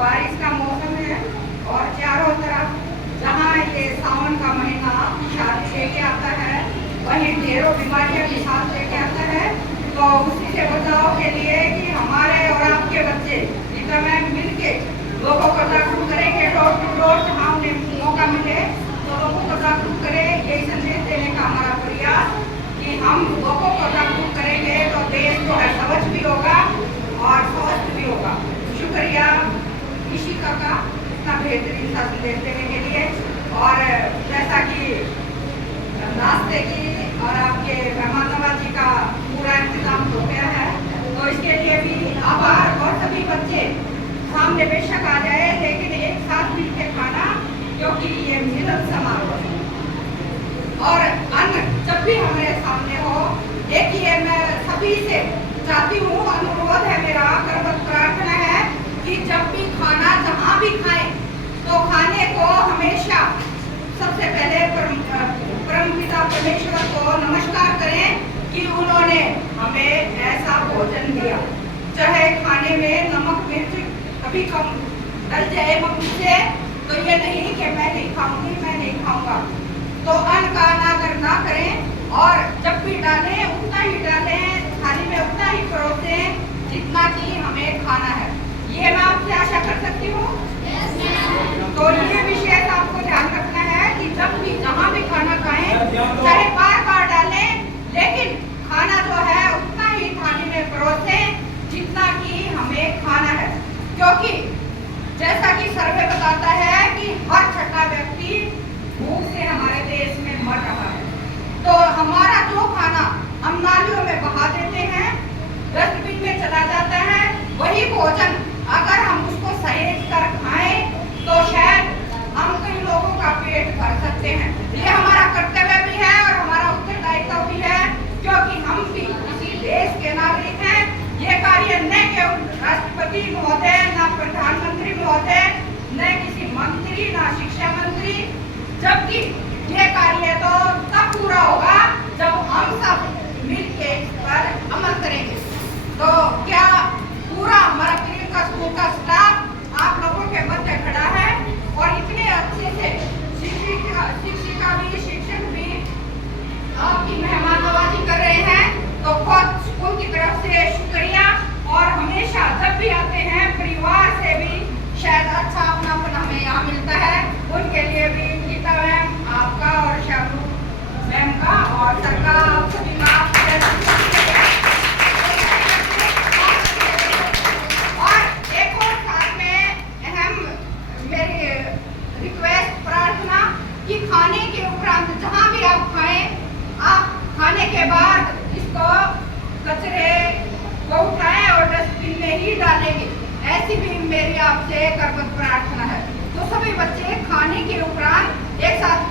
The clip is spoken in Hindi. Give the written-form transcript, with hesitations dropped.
बारिश का मौसम है और चारों तरफ जहाँ ये सावन का महीना शादी लेके आता है, वहीं ढेरों बीमारियां के साथ लेके आता है। तो उसी से बचाव के लिए कि हमारे और आपके बच्चे तमाम मिल के लोगों को जागरूक करेंगे, डोर टू डोर जहाँ उन्हें मौका मिले तो लोगों को जागरूक करें। यही संदेश देने का हमारा प्रयास कि हम लोगों को जागरूक करेंगे तो देश जो है स्वच्छ भी होगा और स्वस्थ भी होगा। शुक्रिया ईशिका का इतना बेहतरीन सा संदेश देने के लिए। और जैसा कि नाश्ते की और आपके मेहमान नवाजी का पूरा इंतजाम हो गया है, तो इसके लिए भी आभार। और सभी बच्चे सामने बेशक आ जाए, लेकिन एक साथ मिलकर खाना, क्योंकि ये मिलन समारोह और अन्न जब भी हमारे सामने हो। देखिए, मैं सभी से चाहती हूँ, अनुरोध है मेरा, करबद्ध प्रार्थना है कि जब भी खाना जहाँ भी खाएं तो खाने को हमेशा सबसे पहले परमपिता परमेश्वर को नमस्कार करें कि उन्होंने हमें ऐसा भोजन दिया। चाहे खाने में नमक मिर्च कभी कम डल जाए मम्मी से, तो ये नहीं कि मैं नहीं खाऊंगी, मैं नहीं खाऊंगा। तो अन्न का अनादर ना करें और जब भी डालें उतना ही डालें, थाली में उतना ही परोसें जितना कि हमें खाना है। ये मैं आपसे आशा कर सकती हूँ। तो ये विशेष आपको ध्यान रखना है कि जब भी जहाँ भी खाना खाएं, चाहे बार बार डालें, लेकिन खाना जो है उतना ही थाली में परोसें जितना कि हमें खाना है। क्योंकि जैसा कि सर्वे बताता है कि हर छठा व्यक्ति भूख से हमारे देश में मर रहा है। तो हमारा जो खाना हम नालियों में बहा देते हैं, डस्टबिन में चला जाता है, वही भोजन अगर हम उसको सहेज कर खाएं तो शायद हम कई लोगों का पेट भर सकते हैं। ये हमारा कर्तव्य भी है और हमारा उत्तरदायित्व भी है, क्योंकि हम भी इसी देश के नागरिक हैं। ये कार्य न केवल राष्ट्रपति महोदय, न प्रधानमंत्री महोदय, न किसी मंत्री, न शिक्षा मंत्री, जबकि ये कार्य तो तब पूरा होगा जब हम सब मिलके इस पर अमल करेंगे। तो क्या पूरा हमारा प्रियंका स्कूल का स्टाफ आप लोगों के मध्य खड़ा है और इतने अच्छे से शिक्षिका भी, शिक्षक भी आपकी मेहमान नवाजी कर रहे हैं, तो खुद स्कूल की तरफ से शुक्रिया। और हमेशा जब भी आते हैं परिवार से भी शायद अच्छा अपनापन हमें यहाँ मिलता है। उनके लिए भी गीता मैम आपका और शाहरुख मैम का और सर का, आप सभी का और एक और साथ में अहम मेरी रिक्वेस्ट प्रार्थना कि खाने के उपरांत जहाँ भी आप खाएं, आप खाने के बाद इसको कचरे को उठाएं और डस्टबिन में ही डालेंगे। ऐसी भी मेरी आपसे करबद्ध प्रार्थना है। तो सभी बच्चे खाने के उपरांत एक साथ